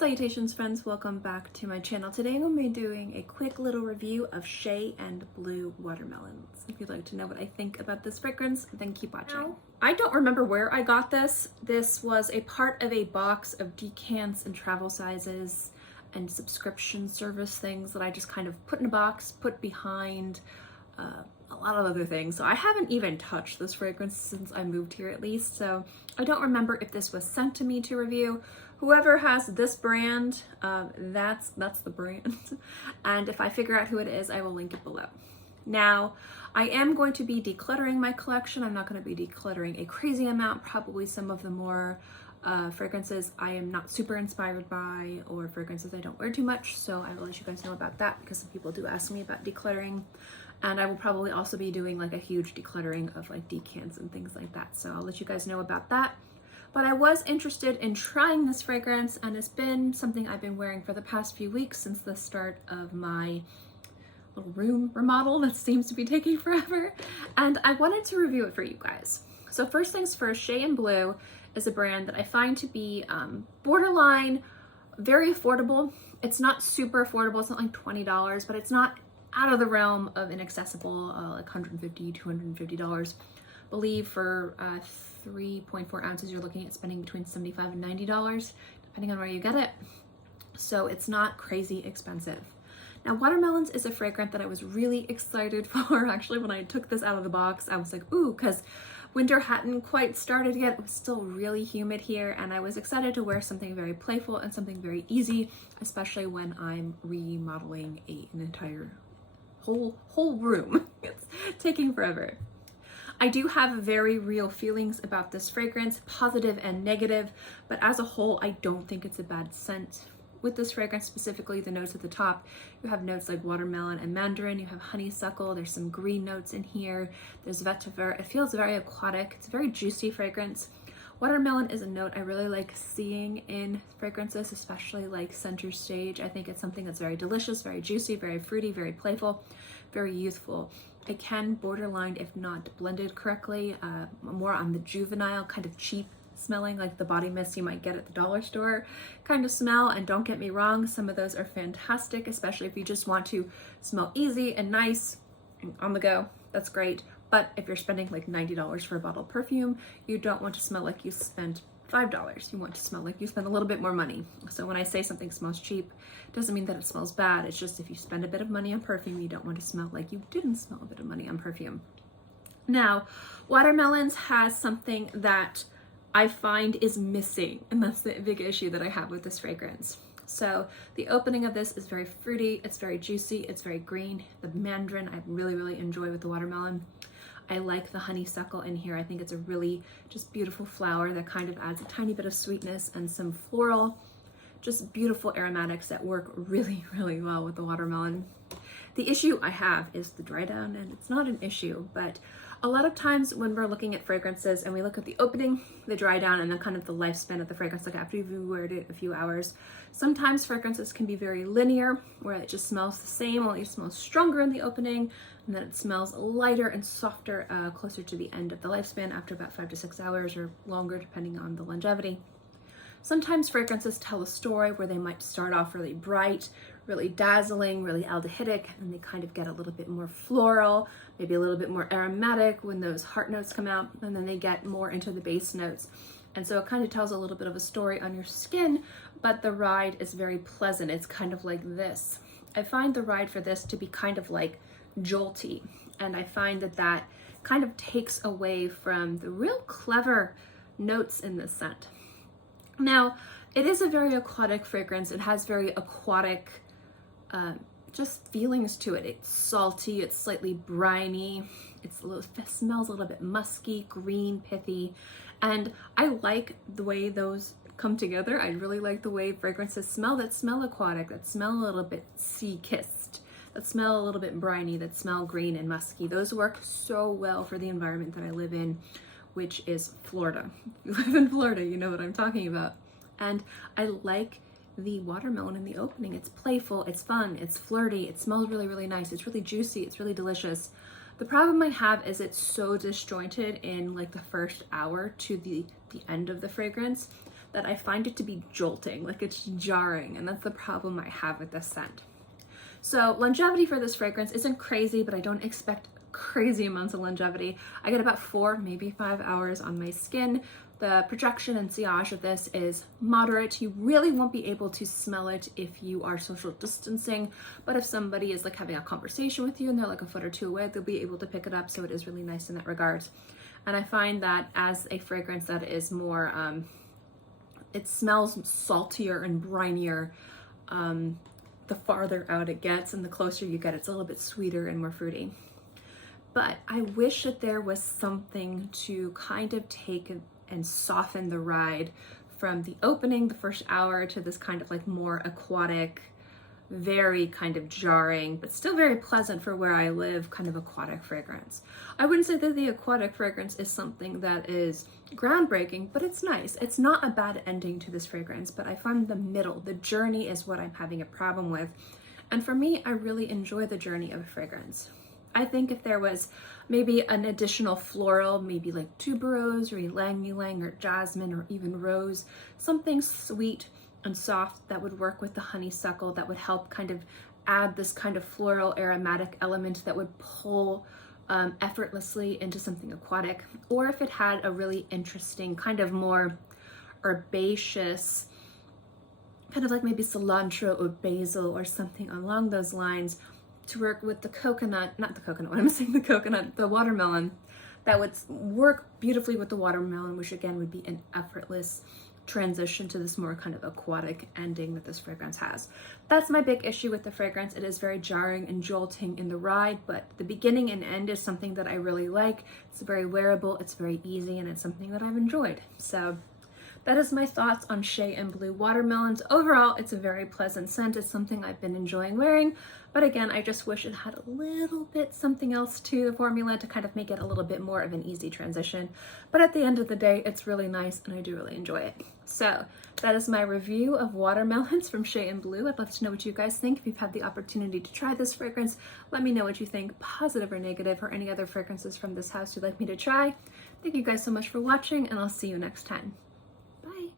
Salutations friends, welcome back to my channel. Today I'm going to be doing a quick little review of Shay Blue watermelons. If you'd like to know what I think about this fragrance, then keep watching. I don't remember where I got this. This was a part of a box of decants and travel sizes and subscription service things that I just kind of put in a box, put behind a lot of other things. So I haven't even touched this fragrance since I moved here at least. So I don't remember if this was sent to me to review. Whoever has this brand, that's the brand. And if I figure out who it is, I will link it below. Now, I am going to be decluttering my collection. I'm not going to be decluttering a crazy amount. Probably some of the more fragrances I am not super inspired by, or fragrances I don't wear too much. So I will let you guys know about that because some people do ask me about decluttering. And I will probably also be doing like a huge decluttering of like decants and things like that. So I'll let you guys know about that. But I was interested in trying this fragrance, and it's been something I've been wearing for the past few weeks since the start of my little room remodel that seems to be taking forever. And I wanted to review it for you guys. So first things first, Shay Blue is a brand that I find to be borderline very affordable. It's not super affordable. It's not like $20, but it's not out of the realm of inaccessible, like $150, $250. I believe for 3.4 ounces, you're looking at spending between $75 and $90, depending on where you get it. So it's not crazy expensive. Now, watermelons is a fragrance that I was really excited for. Actually, when I took this out of the box, I was like, ooh, because winter hadn't quite started yet. It was still really humid here, and I was excited to wear something very playful and something very easy, especially when I'm remodeling an entire whole room. It's taking forever. I do have very real feelings about this fragrance, positive and negative, but as a whole, I don't think it's a bad scent. With this fragrance, specifically the notes at the top, you have notes like watermelon and mandarin, you have honeysuckle, there's some green notes in here, there's vetiver. It feels very aquatic. It's a very juicy fragrance. Watermelon is a note I really like seeing in fragrances, especially like center stage. I think it's something that's very delicious, very juicy, very fruity, very playful, very youthful. It can borderline, if not blended correctly, more on the juvenile, kind of cheap smelling, like the body mist you might get at the dollar store kind of smell. And don't get me wrong, some of those are fantastic, especially if you just want to smell easy and nice and on the go. That's great. But if you're spending like $90 for a bottle of perfume, you don't want to smell like you spent $5. You want to smell like you spend a little bit more money. So when I say something smells cheap, it doesn't mean that it smells bad. It's just if you spend a bit of money on perfume, you don't want to smell like you didn't smell a bit of money on perfume. Now, watermelons has something that I find is missing, and that's the big issue that I have with this fragrance. So the opening of this is very fruity, it's very juicy, it's very green. The mandarin I really enjoy with the watermelon. I like the honeysuckle in here. I think it's a really just beautiful flower that kind of adds a tiny bit of sweetness and some floral, just beautiful aromatics that work really well with the watermelon. The issue I have is the dry down, and it's not an issue, but a lot of times when we're looking at fragrances and we look at the opening, the dry down, and then kind of the lifespan of the fragrance, like after you've weared it a few hours, sometimes fragrances can be very linear, where it just smells the same, only it smells stronger in the opening, and then it smells lighter and softer closer to the end of the lifespan after about 5 to 6 hours or longer, depending on the longevity. Sometimes fragrances tell a story where they might start off really bright, really dazzling, really aldehydic, and they kind of get a little bit more floral, maybe a little bit more aromatic when those heart notes come out, and then they get more into the base notes. And so it kind of tells a little bit of a story on your skin, but the ride is very pleasant. It's kind of like this. I find the ride for this to be kind of like jolty, and I find that that kind of takes away from the real clever notes in this scent. Now, it is a very aquatic fragrance. It has very aquatic just feelings to it. It's salty, it's slightly briny, it smells a little bit musky, green, pithy, and I like the way those come together. I really like the way fragrances smell that smell aquatic, that smell a little bit sea-kissed, that smell a little bit briny, that smell green and musky. Those work so well for the environment that I live in, which is Florida. If you live in Florida, you know what I'm talking about. And I like the watermelon in the opening. It's playful, it's fun, it's flirty, it smells really nice, it's really juicy, it's really delicious. The problem I have is it's so disjointed in like the first hour to the end of the fragrance that I find it to be jolting, like it's jarring, and that's the problem I have with this scent. So longevity for this fragrance isn't crazy, but I don't expect crazy amounts of longevity. I get about 4, maybe 5 hours on my skin. The projection and sillage of this is moderate. You really won't be able to smell it if you are social distancing, but if somebody is like having a conversation with you and they're like a foot or two away, they'll be able to pick it up, so it is really nice in that regard. And I find that as a fragrance that is more, it smells saltier and brinier the farther out it gets, and the closer you get, it's a little bit sweeter and more fruity. But I wish that there was something to kind of take and soften the ride from the opening, the first hour, to this kind of like more aquatic, very kind of jarring, but still very pleasant for where I live, kind of aquatic fragrance. I wouldn't say that the aquatic fragrance is something that is groundbreaking, but it's nice. It's not a bad ending to this fragrance, but I find the middle, the journey, is what I'm having a problem with. And for me, I really enjoy the journey of a fragrance. I think if there was maybe an additional floral, maybe like tuberose or ylang-ylang or jasmine or even rose, something sweet and soft that would work with the honeysuckle, that would help kind of add this kind of floral aromatic element that would pull effortlessly into something aquatic. Or if it had a really interesting kind of more herbaceous, kind of like maybe cilantro or basil or something along those lines, to work with the coconut, not the coconut, when I'm saying the coconut, the watermelon, that would work beautifully with the watermelon, which again would be an effortless transition to this more kind of aquatic ending that this fragrance has. That's my big issue with the fragrance. It is very jarring and jolting in the ride, but the beginning and end is something that I really like. It's very wearable, it's very easy, and it's something that I've enjoyed. So that is my thoughts on Shay and Blue watermelons. Overall, it's a very pleasant scent. It's something I've been enjoying wearing, but again, I just wish it had a little bit something else to the formula to kind of make it a little bit more of an easy transition. But at the end of the day, it's really nice and I do really enjoy it. So that is my review of watermelons from Shay and Blue. I'd love to know what you guys think. If you've had the opportunity to try this fragrance, let me know what you think, positive or negative, or any other fragrances from this house you'd like me to try. Thank you guys so much for watching, and I'll see you next time.